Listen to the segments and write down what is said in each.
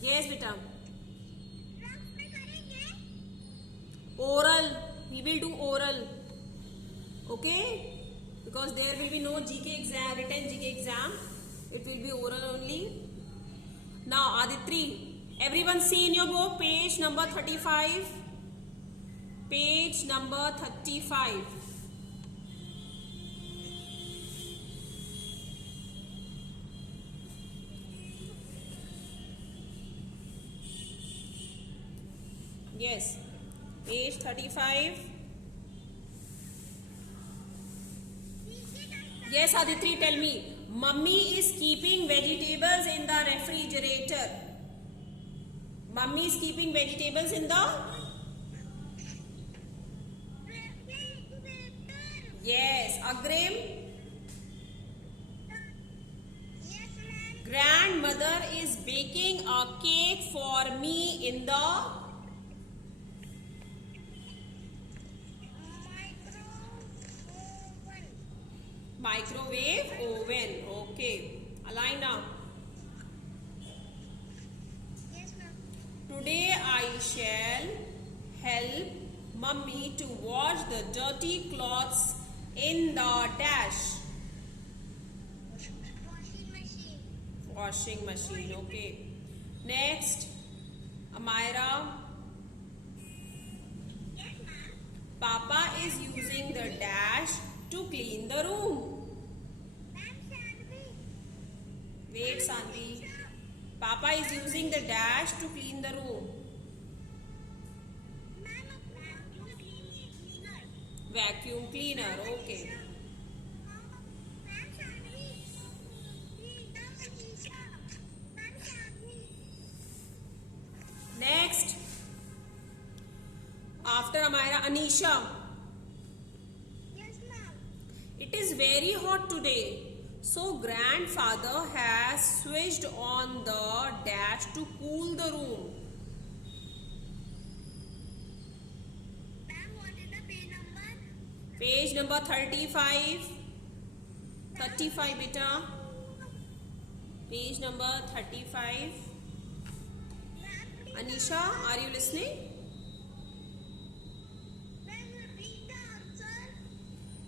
Yes, beta. Oral. We will do oral. Okay? Because there will be no GK exam, written GK exam. It will be oral only. Now, Aditri, everyone see in your book page number 35. Page number 35. Yes, page 35. Yes, Aditri, tell me. Mummy is keeping vegetables in the refrigerator. Mummy is keeping vegetables in the... Yes, Agrim. Grandmother is baking a cake for me in the microwave oven. Okay. Alina. Yes, ma'am. Today I shall help Mummy to wash the dirty clothes in the dash. Washing machine. Washing machine. Okay. Next. Amira. Yes, ma'am. Papa is using the dash to clean the room. Ma'am, Shanvi. Wait, Sanvi. Papa is using the dash to clean the room. Ma'am, vacuum cleaner. Vacuum cleaner. Okay. Ma'am, Shanvi. The Manisha. Ma'am, Shanvi. Next. After Amira, Anisha. Yes, ma'am. It is very hot today. So grandfather has switched on the dash to cool the room. Ma'am, what is the page number? Page number 35. 35 beta. Page number 35. Ma'am, Anisha, are you listening? read the answer.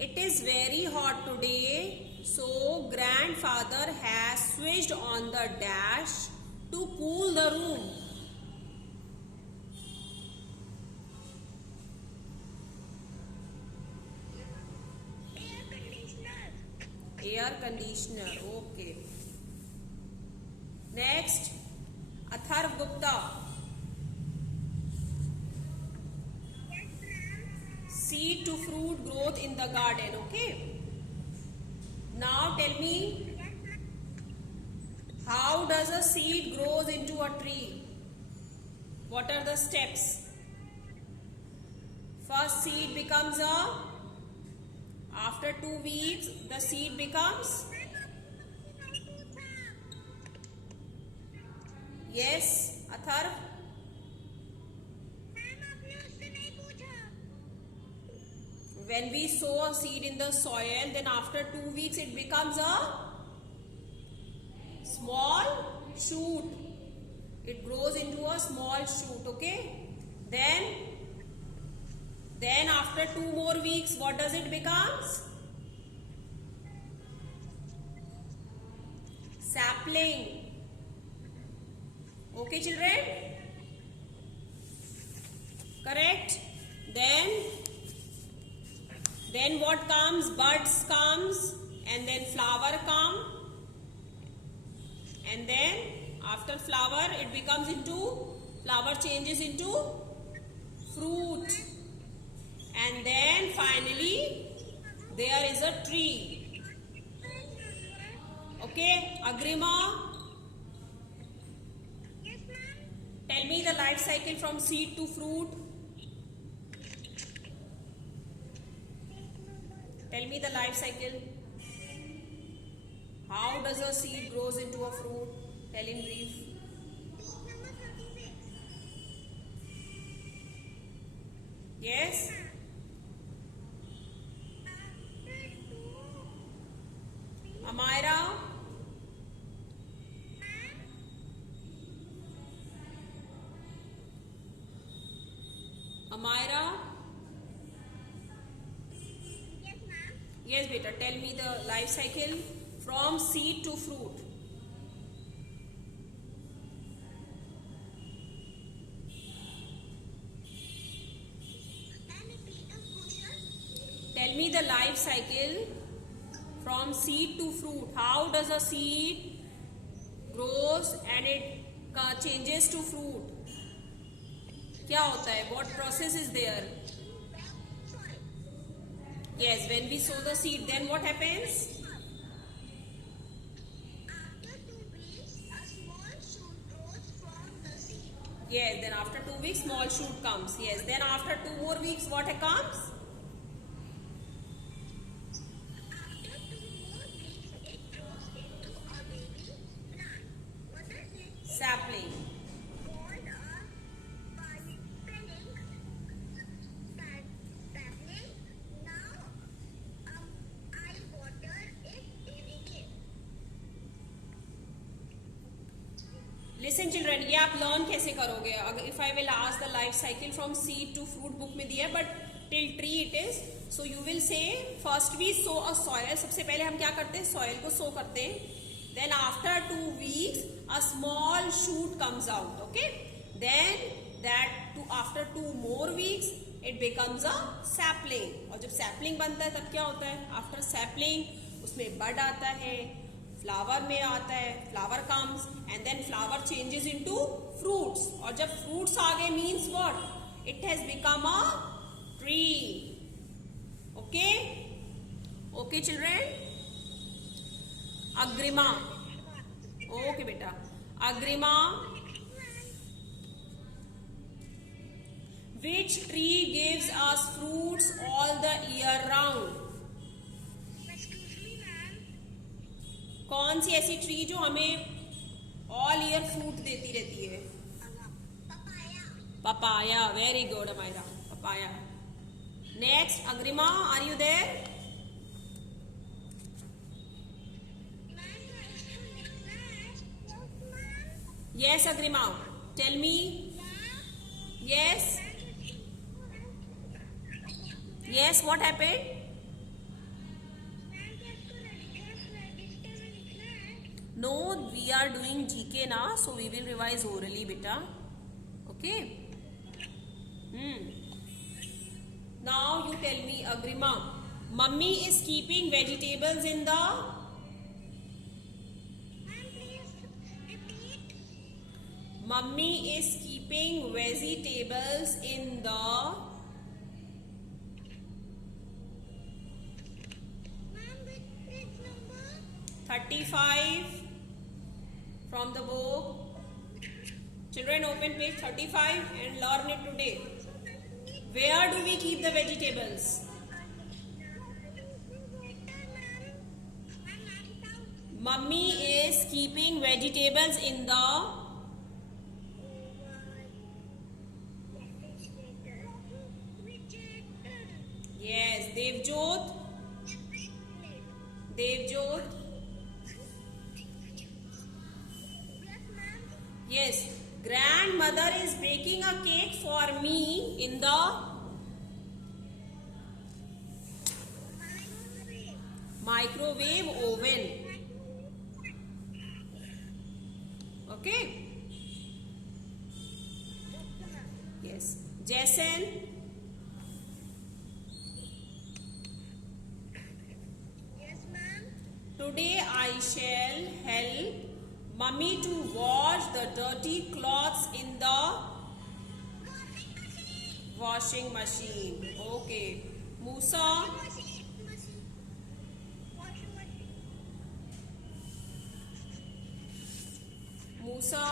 It is very hot today. So grandfather has switched on the dash to cool the room. Air conditioner. Air conditioner. Okay. Next, Atharv Gupta. Yes, ma'am. Seed to fruit growth in the garden. Okay. Now tell me, Yes, ma'am. how does a seed grows into a tree? What are the steps? First seed becomes a... After 2 weeks, the seed becomes... Yes, Atharv. Ma'am आपने उससे नहीं पूछा. When we sow a seed in the soil, then after 2 weeks it becomes a small shoot. It grows into a small shoot, okay? Then after 2 more weeks, what does it becomes? Sapling. Okay, children? Correct? Then what comes? Buds comes, and then flower come, and then after flower it becomes into, flower changes into fruit, and then finally there is a tree. Okay, Agrima, Yes, ma'am. tell me the life cycle from seed to fruit. Tell me the life cycle. How does a seed grows into a fruit? Tell in brief. Page number 36. Yes? Amira? Amira, Yes, ma'am. yes beta, tell me the life cycle from seed to fruit. Can you repeat the question? Tell me the life cycle from seed to fruit. How does a seed grows and it changes to fruit? क्या होता है? What process is there? Sorry. Yes, when we sow the seed, then what happens? After 2 weeks, a small shoot grows from the seed. Yes, then after 2 weeks, small shoot comes. Yes, then after 2 more weeks, what comes? After 2 more weeks, it grows into a baby plant. What is it? Sapling. Called a sapling. Sapling. Now, I water it every day. Listen children, ये आप learn कैसे करोगे? अगर if I will ask the life cycle from seed to fruit book में दिया है, but till tree it is. So you will say first we sow a soil. सबसे पहले हम क्या करते हैं? Soil को sow करते हैं. Then after 2 weeks a small shoot comes out. Okay? Then after 2 more weeks it becomes a sapling. और जब sapling बनता है तब क्या होता है? After sapling उसमें bud आता है, फ्लावर में आता है, flower comes and then flower changes into fruits. और जब फ्रूट्स आ गए means what? It has become a tree. Okay okay children. Agrima. Okay बेटा. Agrima. Which tree gives us fruits all the year round? Excuse me, ma'am. कौन सी ऐसी tree जो हमें all year fruit देती रहती है? Papaya. Papaya. Very good Amaira. Papaya. Next Agrima, are you there? Ma'am, yes, ma'am. Yes Agrima, tell me. Yes yes, what happened? No, we are doing GK now, so we will revise orally, beta. Okay? Now you tell me, Agrima. Mummy is keeping vegetables in the. Mummy is keeping vegetables in the. 35 from the book. Children, open page 35 and learn it today. Where do we keep the vegetables? Mummy is keeping vegetables in the. Yes, Devjot. Devjot. Yes, grandmother is baking a cake for me in the microwave oven. Okay? Yes. Jason. Yes, ma'am. Today I shall help Mummy to wash the dirty cloths in the washing machine. Okay. Musa. Musa.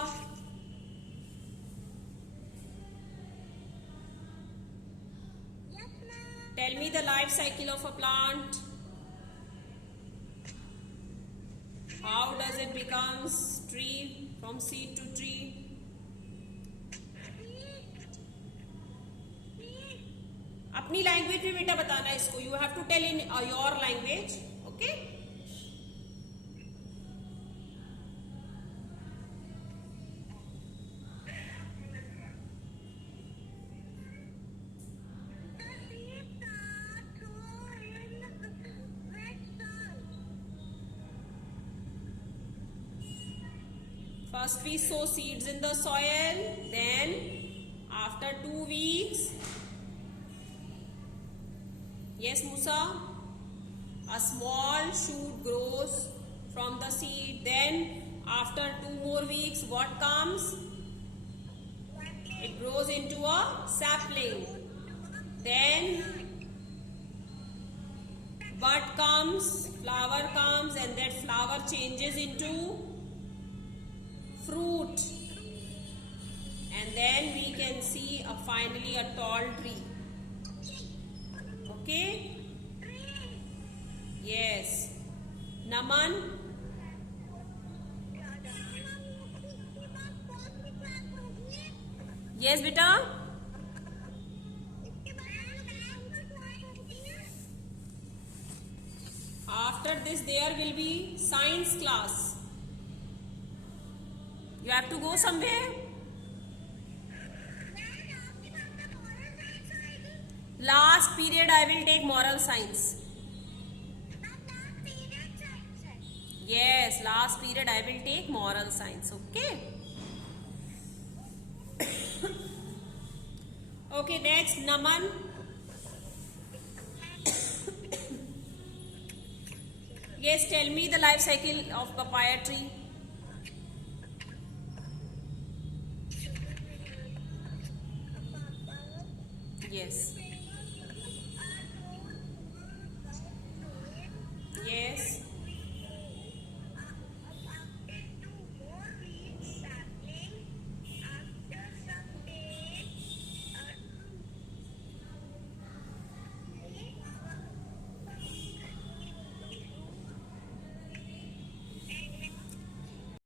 Yes, ma'am. Tell me the life cycle of a plant. How does it becomes tree from seed to tree? अपनी language में बेटा बताना इसको. You have to tell in your language. Okay? First we sow seeds in the soil, then after 2 weeks, yes Musa, a small shoot grows from the seed, then after 2 more weeks what comes? It grows into a sapling. Then bud comes, flower comes, and that flower changes into fruit. And then we can see finally a tall tree. Okay? Yes. Naman? Yes, beta? After this there will be science class. You have to go somewhere? Last period I will take moral science. Yes, last period I will take moral science. Okay? Okay, next Naman. Yes, tell me the life cycle of papaya tree. Yes.